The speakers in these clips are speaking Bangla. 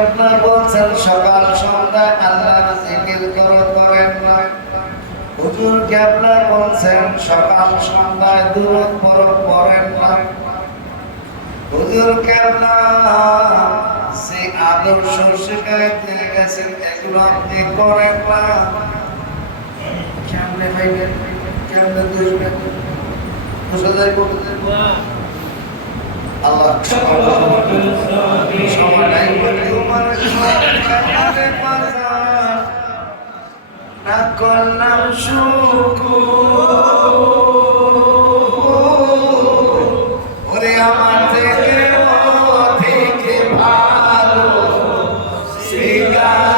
আপনার বলছেন? সকাল সন্ধ্যায় আল্লাহর জিকির করো, করেন না। হুজুরকে আপনার বলছেন? সকাল, সন্ধ্যায় দূরত পরব করেন না। হুজুরকে আপনার সেই আদর্শ শিখাইতে গেছেন, এগুলো আপনি করেন না। কেমনে পাইবেন কেমনে দুষবেন? বুঝা যায় আল্লাহ না করলাম শুকুর আমার থেকে ভালো সিগারার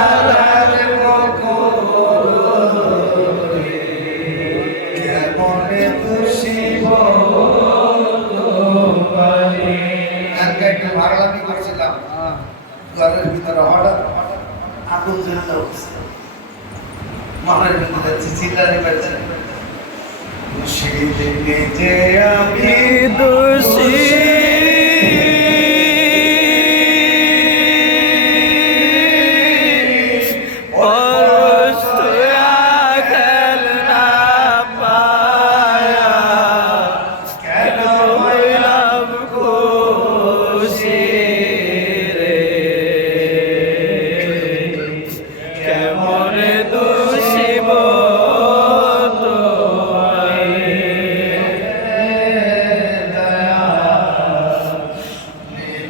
ঘরের ভিতরে হঠাৎ আগুন জ্বলতে উঠছে মনের ভিতরে চিল্লানি পাইছে সেই দিনে যে আমি দোষী।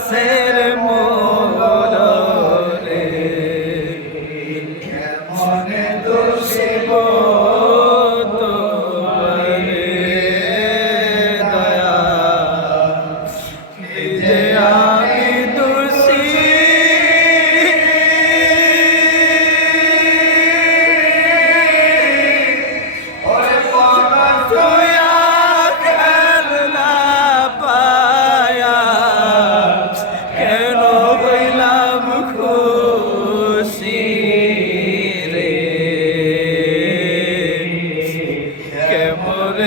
গাছের মোরে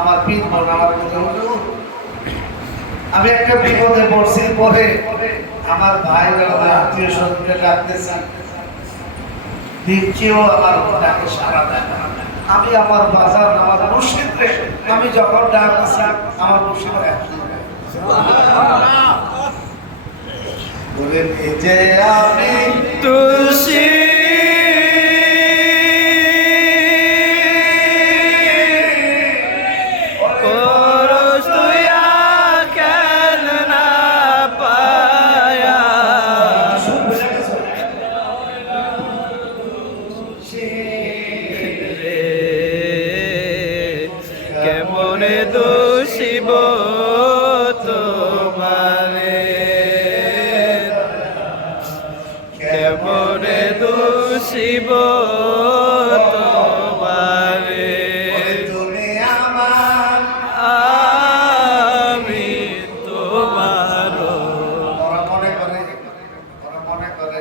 আমার পীর বোন আমার আমি একটা বিপদে পড়ছি, পরে আমার ভাই আমার আত্মীয় স্বজনকে ডাকতেছি। দিচ্ছেও আমার ডাকে সারা দেয়। আমি আমার বাজার আমার মুর্শিদরে আমি যখন ডাকছি আমার মুর্শিদ বলে নিজে আমি তুলসী দোষিব তোমারে। কেমনে দোষিব তোমারে? তুমি আমার আমি তোমার ওরা মনে করে ওরা মনে করে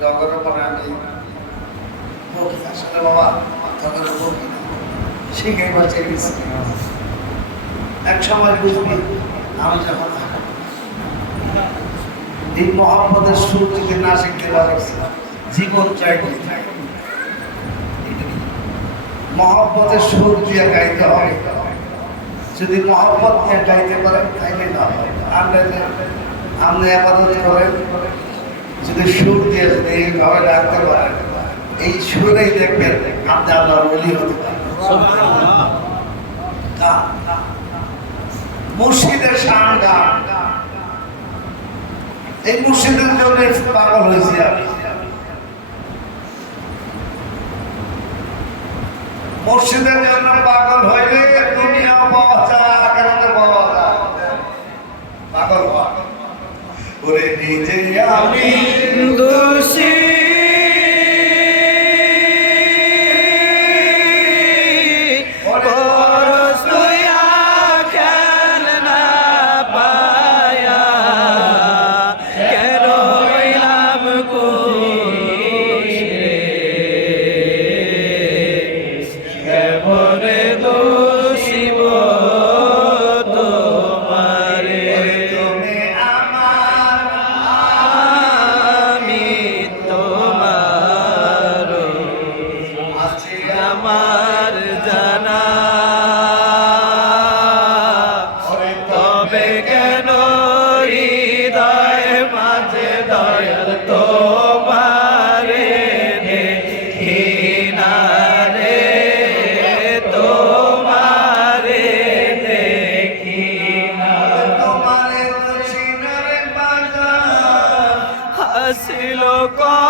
জগর পরে আমি আসলে বাবা জগর শিখে বাঁচিয়ে গেছি এক সময় বুঝবি আমি যখন এই মহাপদের সুর যদি না শিখতে পারিস জীবন চাইতে মহাপদের সুর দিয়ে গাইতে হবে। যদি মহাপত নিয়ে গাইতে পারেন তাইলে না হয়। আপনি আপাতত করেন যদি সুর দিয়ে যদি এইভাবে রাখতে পারেন এই সুরেই দেখবেন আপনি আল্লাহর বলি হতে পারেন। মুর্শিদের শান গান এই মুর্শিদের জন্য পাগল হয়েছি আমি। মুর্শিদের জন্য পাগল হইলে দুনিয়া পাওয়া যায়, আখেরাতে পাওয়া যায়। পাগল হওয়া। ওরে নিজে আমি ছিল কর